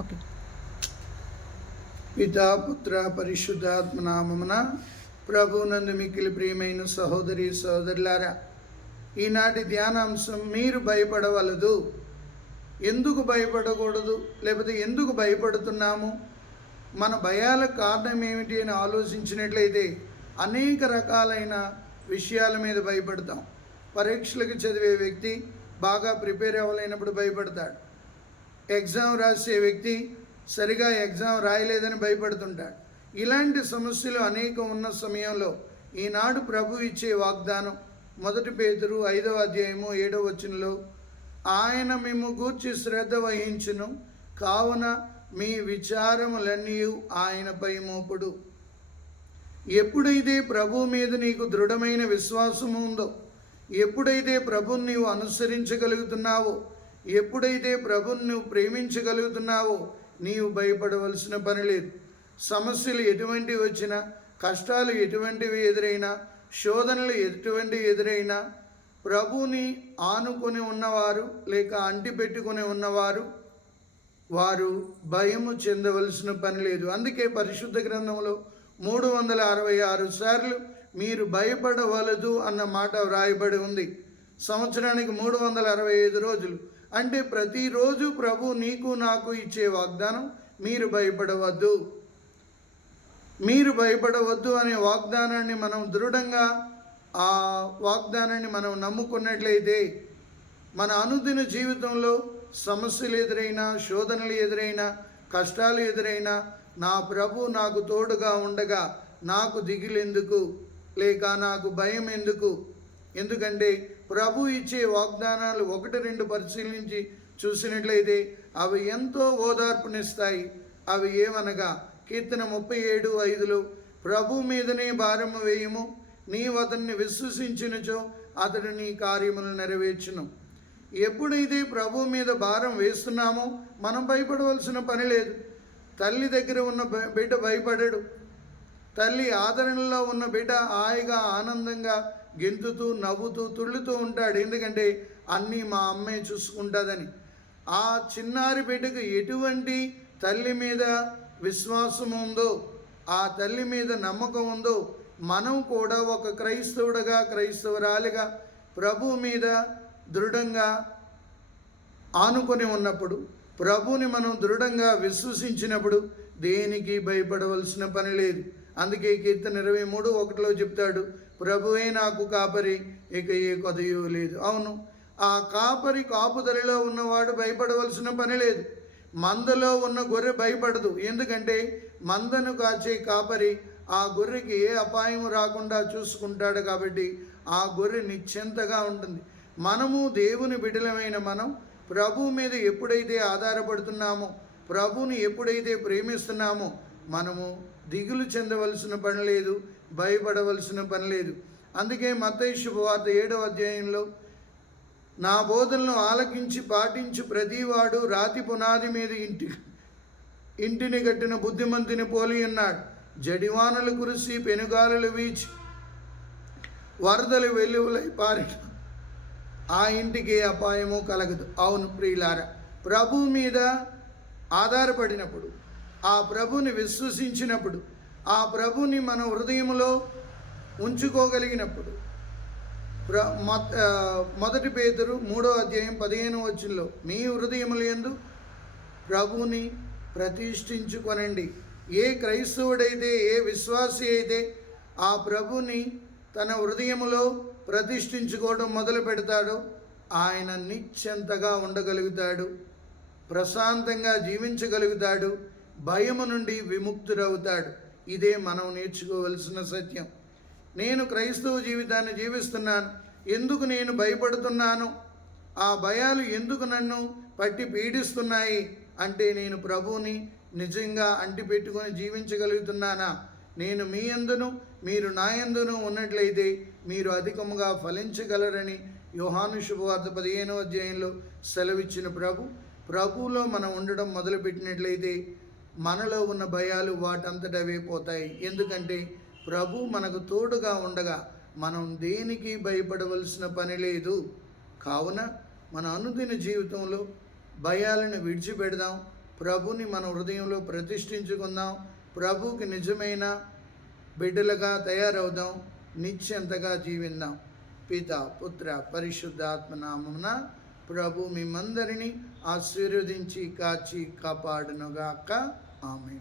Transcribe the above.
Okay. పితా పుత్ర పరిశుద్ధాత్మ నామమున ప్రభునందు మిక్కిలి ప్రియమైన సహోదరి సహోదరులారా, ఈనాటి ధ్యానాంశం మీరు భయపడవలదు. ఎందుకు భయపడకూడదు, లేకపోతే ఎందుకు భయపడుతున్నాము, మన భయాలకు కారణం ఏమిటి అని ఆలోచించినట్లయితే అనేక రకాలైన విషయాల మీద భయపడతాం. పరీక్షలకు చదివే వ్యక్తి బాగా ప్రిపేర్ అవ్వలేనప్పుడు భయపడతాడు. ఎగ్జామ్ రాసే వ్యక్తి సరిగా ఎగ్జామ్ రాయలేదని భయపడుతుంటాడు. ఇలాంటి సమస్యలు అనేకం ఉన్న సమయంలో ఈనాడు ప్రభు ఇచ్చే వాగ్దానం 1 పేతురు 5వ అధ్యాయము 7వ వచనంలో, ఆయన మేము గూర్చి శ్రద్ధ వహించును, కావున మీ విచారములన్నీ ఆయనపై మోపుడు. ఎప్పుడైతే ప్రభు మీద నీకు దృఢమైన విశ్వాసం ఉందో, ఎప్పుడైతే ప్రభుని నీవు అనుసరించగలుగుతున్నావో, ఎప్పుడైతే ప్రభుని నువ్వు ప్రేమించగలుగుతున్నావో నీవు భయపడవలసిన పని లేదు. సమస్యలు ఎటువంటివి వచ్చినా, కష్టాలు ఎటువంటివి ఎదురైనా, శోధనలు ఎటువంటివి ఎదురైనా, ప్రభుని ఆనుకొని ఉన్నవారు లేక అంటి పెట్టుకొని ఉన్నవారు వారు భయము చెందవలసిన పని లేదు. అందుకే పరిశుద్ధ గ్రంథంలో 366 సార్లు మీరు భయపడవలదు అన్న మాట వ్రాయబడి ఉంది. సంవత్సరానికి 365 రోజులు, అంటే ప్రతిరోజు ప్రభు నీకు నాకు ఇచ్చే వాగ్దానం మీరు భయపడవద్దు, మీరు భయపడవద్దు అనే వాగ్దానాన్ని మనం దృఢంగా ఆ వాగ్దానాన్ని మనం నమ్ముకున్నట్లయితే మన అనుదిన జీవితంలో సమస్యలు ఎదురైనా, శోధనలు ఎదురైనా, కష్టాలు ఎదురైనా నా ప్రభు నాకు తోడుగా ఉండగా నాకు దిగులెందుకు, లేక నాకు భయం ఎందుకు? ఎందుకంటే ప్రభు ఇచ్చే వాగ్దానాలు 1-2 పరిశీలించి చూసినట్లయితే అవి ఎంతో ఓదార్పునిస్తాయి. అవి ఏమనగా కీర్తన 37:5లో, ప్రభు మీదనే భారము వేయము, నీవు అతన్ని విశ్వసించినచో అతడు నీ కార్యములను నెరవేర్చును. ఎప్పుడైతే ప్రభు మీద భారం వేస్తున్నామో మనం భయపడవలసిన పని లేదు. తల్లి దగ్గర ఉన్న బిడ్డ భయపడడు. తల్లి ఆదరణలో ఉన్న బిడ్డ హాయిగా ఆనందంగా గెంతుతూ నవ్వుతూ తుళ్ళుతూ ఉంటాడు. ఎందుకంటే అన్నీ మా అమ్మే చూసుకుంటుందని. ఆ చిన్నారి బిడ్డకు ఎటువంటి తల్లి మీద విశ్వాసం ఉందో, ఆ తల్లి మీద నమ్మకం ఉందో, మనం కూడా ఒక క్రైస్తవుడిగా క్రైస్తవురాలిగా ప్రభు మీద దృఢంగా ఆనుకొని ఉన్నప్పుడు, ప్రభుని మనం దృఢంగా విశ్వసించినప్పుడు దేనికి భయపడవలసిన పని లేదు. అందుకే కీర్తన 23:1లో చెప్తాడు, ప్రభువే నాకు కాపరి, ఇక ఏ కొదయో లేదు. అవును, ఆ కాపరి కాపుదలలో ఉన్నవాడు భయపడవలసిన పని లేదు. మందలో ఉన్న గొర్రె భయపడదు. ఎందుకంటే మందను కాచే కాపరి ఆ గొర్రెకి ఏ అపాయం రాకుండా చూసుకుంటాడు. కాబట్టి ఆ గొర్రె నిశ్చింతగా ఉంటుంది. మనము దేవుని బిడ్డలమైన మనం ప్రభు మీద ఎప్పుడైతే ఆధారపడుతున్నామో, ప్రభుని ఎప్పుడైతే ప్రేమిస్తున్నామో మనము దిగులు చెందవలసిన పని లేదు, భయపడవలసిన పని లేదు. అందుకే మత్తయి శుభవార్త 7వ అధ్యాయంలో, నా బోధనను ఆలకించి పాటించు ప్రతివాడు రాతి పునాది మీద ఇంటిని కట్టిన బుద్ధిమంతుని పోలి ఉన్నాడు. జడివానలు కురిసి పెనుగాలులు వీచి వరదలు వెల్లువలై పారిన ఆ ఇంటికి అపాయము కలగదు. అవును ప్రియులారా, ప్రభు మీద ఆధారపడినప్పుడు, ఆ ప్రభుని విశ్వసించినప్పుడు, ఆ ప్రభుని మన హృదయంలో ఉంచుకోగలిగినప్పుడు, 1 పేతురు 3వ అధ్యాయం 15వ వచనంలో, మీ హృదయములందు ప్రభుని ప్రతిష్ఠించుకొనండి. ఏ క్రైస్తవుడైతే, ఏ విశ్వాసి అయితే ఆ ప్రభుని తన హృదయములో ప్రతిష్ఠించుకోవడం మొదలు పెడతాడో ఆయన నిశ్చింతగా ఉండగలుగుతాడు, ప్రశాంతంగా జీవించగలుగుతాడు, భయము నుండి విముక్తుడవుతాడు. ఇదే మనం నేర్చుకోవలసిన సత్యం. నేను క్రైస్తవ జీవితాన్ని జీవిస్తున్నాను, ఎందుకు నేను భయపడుతున్నాను, ఆ భయాలు ఎందుకు నన్ను పట్టి పీడిస్తున్నాయి అంటే నేను ప్రభువుని నిజంగా అంటిపెట్టుకొని జీవించగలుగుతున్నానా? నేను మీ యందును మీరు నా యందును ఉన్నట్లయితే మీరు అధికముగా ఫలించగలరని యోహాను శుభవార్త 15వ అధ్యాయంలో సెలవిచ్చిన ప్రభువులో మనం ఉండడం మొదలుపెట్టినట్లయితే మనలో ఉన్న భయాలు వాటంతటవే పోతాయి. ఎందుకంటే ప్రభు మనకు తోడుగా ఉండగా మనం దేనికి భయపడవలసిన పని లేదు. కావున మన అనుదిన జీవితంలో భయాలను విడిచిపెడదాం, ప్రభుని మన హృదయంలో ప్రతిష్ఠించుకుందాం. ప్రభుకి నిజమైన బిడ్డలుగా తయారవుదాం. నిత్యంతగా జీవిద్దాం. పిత పుత్ర పరిశుద్ధాత్మ నామమున ప్రభు మిమ్మందరినీ ఆశీర్వదించి కాచి కాపాడునుగాక. ఆమేన్.